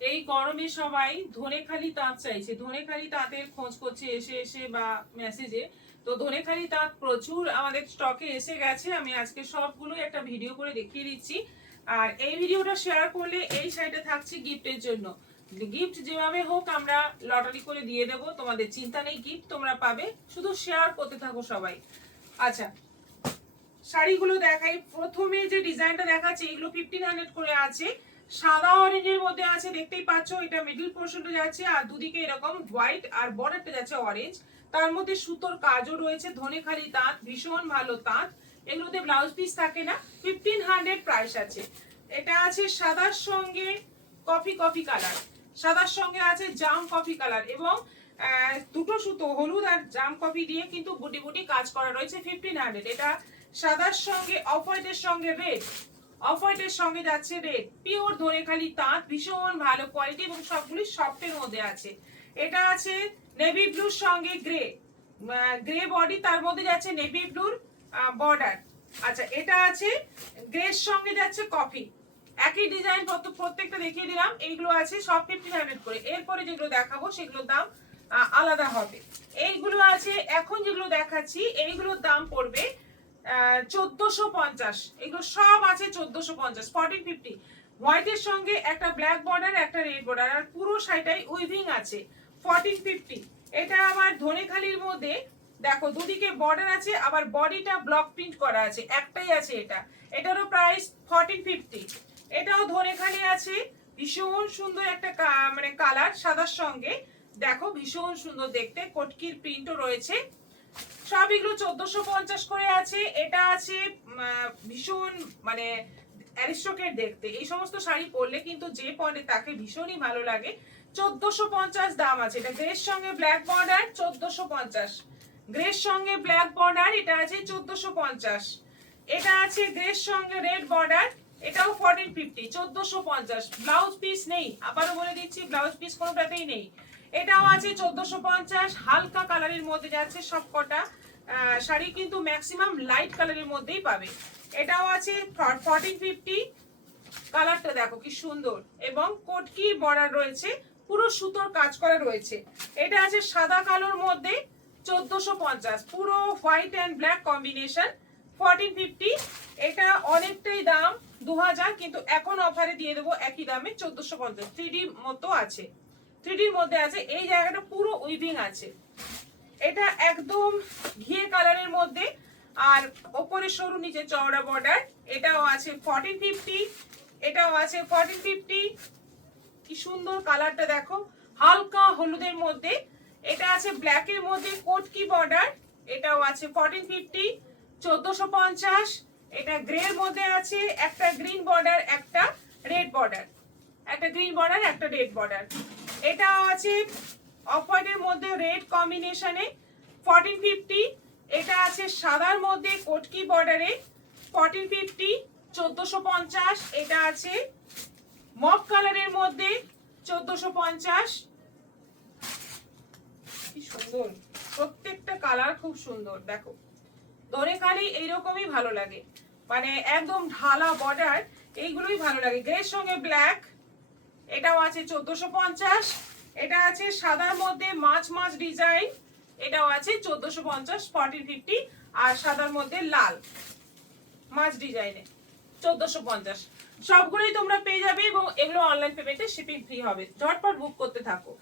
এই গরমে সবাই ধনেখালি তাঁত চাইছে, ধনেখালি তাঁতের খোঁজ করছে এসে এসে বা মেসেজে। তো ধনেখালি তাঁত প্রচুর আমাদের স্টকে এসে গেছে। আমি আজকে সবগুলো একটা ভিডিও করে দেখিয়ে দিচ্ছি। আর এই ভিডিওটা শেয়ার করলে এই সাইডে থাকছে গিফটের জন্য। গিফট যেভাবে হোক আমরা লটারি করে দিয়ে দেব, তোমাদের চিন্তা নেই, গিফট তোমরা পাবে, শুধু শেয়ার করতে থাকো সবাই। আচ্ছা, শাড়িগুলো দেখাই। প্রথমে যে ডিজাইনটা দেখাচ্ছে এগুলো 1500 করে আছে, সাদা অরেঞ্জের মধ্যে আছে, দেখতেই পাচ্ছ। এটা মিডল পোর্শনটা যাচ্ছে আর দুদিকে এরকম হোয়াইট আর বর্ডারটা যাচ্ছে অরেঞ্জ। তার মধ্যে সুতোর কাজও রয়েছে, ধনেখালি তাঁত, ভীষণ ভালো তাঁত। এগুলোতে ব্লাউজ পিস থাকে না। 1500 প্রাইস আছে। এটা আছে সাদার সঙ্গে কফি কফি কালার, সাদার সঙ্গে আছে জাম কফি কালার, এবং দুটো সুতো হলুদ আর জাম কফি দিয়ে কিন্তু বুটি বুটি কাজ করা রয়েছে। 1500। এটা সাদার সঙ্গে অফ হোয়াইটের সঙ্গে রেড, অফ হোয়াইটের সঙ্গে যাচ্ছে রেড। পিওর ধনেখালি তাঁত, ভীষণ ভালো কোয়ালিটি এবং সবগুলি সফটের মধ্যে আছে। এটা আছে নেভি ব্লুর সঙ্গে গ্রে, গ্রে বডি, তার মধ্যে যাচ্ছে নেভি ব্লুর বর্ডার। আচ্ছা, এটা আছে গ্রের সঙ্গে যাচ্ছে কফি। একই ডিজাইন প্রত্যেকটা দেখিয়ে দিলাম। এইগুলো আছে সব 1500 করে। এরপরে যেগুলো দেখাবো সেগুলোর দাম আলাদা হবে। এইগুলো আছে এখন যেগুলো দেখাচ্ছি এইগুলোর দাম পড়বে 1450। এগুলো সব আছে 1450, 1450। হোয়াইটের সঙ্গে একটা ব্ল্যাক বর্ডার, একটা রেড বর্ডার, আর পুরো শাড়িটাই উইভিং আছে। 1450। এটা আবার ধনেখালির মধ্যে দেখো দুদিকে বর্ডার আছে, আবার বডিটা ব্লক প্রিন্ট করা আছে, একটাই আছে এটা। এটারও প্রাইস 1450। এটাও ধনেখালি আছে, ভীষণ সুন্দর একটা মানে কালার সাদার সঙ্গে, দেখো ভীষণ সুন্দর দেখতে, কটকির প্রিন্টও রয়েছে। সব এগুলো 1450 করে আছে। এটা আছে ভীষণ মানে অ্যারিস্টোক্রেট দেখতে। এই সমস্ত শাড়ি পরলে কিন্তু যে পরে তাকে ভীষণই ভালো লাগে। 1450 দাম আছে। এটা গ্রের সঙ্গে ব্ল্যাক বর্ডার, 1450। গ্রের সঙ্গে ব্ল্যাক বর্ডার, এটা আছে 1450। এটা আছে গ্রের সঙ্গে রেড বর্ডার, এটাও 1450, 1450। ব্লাউজ পিস নেই, আবারও বলে দিচ্ছি, ব্লাউজ পিস কোনোটাতেই নেই। এটাও আছে 1450। হালকা কালারের মধ্যে যাচ্ছে সব কটা শাড়ি, কিন্তু ম্যাক্সিমাম লাইট কালারের মধ্যেই পাবে। এটাও আছে 1450। কালারটা দেখো কি সুন্দর, এবং কোটকি বর্ডার রয়েছে, পুরো সুতোর কাজ করা রয়েছে। এটা আছে সাদা কালোর মধ্যে, 1450। পুরো হোয়াইট অ্যান্ড ব্ল্যাক কম্বিনেশন, 1450। এটা অনেকটাই দাম 2000, কিন্তু এখন অফারে দিয়ে দেবো একই দামে 1450। 3D মতো আছে, 3Dর মধ্যে আছে। এই জায়গাটা পুরো উইভিং আছে। এটা একদম ঘিয়ে কালারের মধ্যে, আর ওপরে সরু নিচে চওড়া বর্ডার। এটাও আছে 1450। এটাও আছে 1450। কি সুন্দর কালারটা দেখো, হালকা হলুদের মধ্যে। এটা আছে ব্ল্যাকের মধ্যে কোটকি বর্ডার, এটাও আছে 1450, 1450। এটা গ্রের মধ্যে আছে একটা গ্রিন বর্ডার, একটা রেড বর্ডার, একটা গ্রিন বর্ডার, একটা রেড বর্ডার। এটাও আছে অফ হোয়াইটের মধ্যে রেড কম্বিনেশনে, 1450। এটা আছে সাদার মধ্যে কোটকি বর্ডারে, 1450, 1450। এটা আছে মফ কালারের মধ্যে, 1450। কি সুন্দর, প্রত্যেকটা কালার খুব সুন্দর। দেখো ধনেখালি এইরকমই ভালো লাগে, মানে একদম ঢালা বর্ডার, এইগুলোই ভালো লাগে। গ্রের সঙ্গে ব্ল্যাক, এটাও আছে 1450। এটা আছে সাদার মধ্যে মাছ মাছ ডিজাইন, এটাও আছে 1450, 1450। আর সাদার মধ্যে লাল মাছ ডিজাইনে, 1450। সবগুলোই তোমরা পেয়ে যাবে, এবং এগুলো অনলাইন পেমেন্টে শিপিং ফ্রি হবে। ঝটপট বুক করতে থাকো।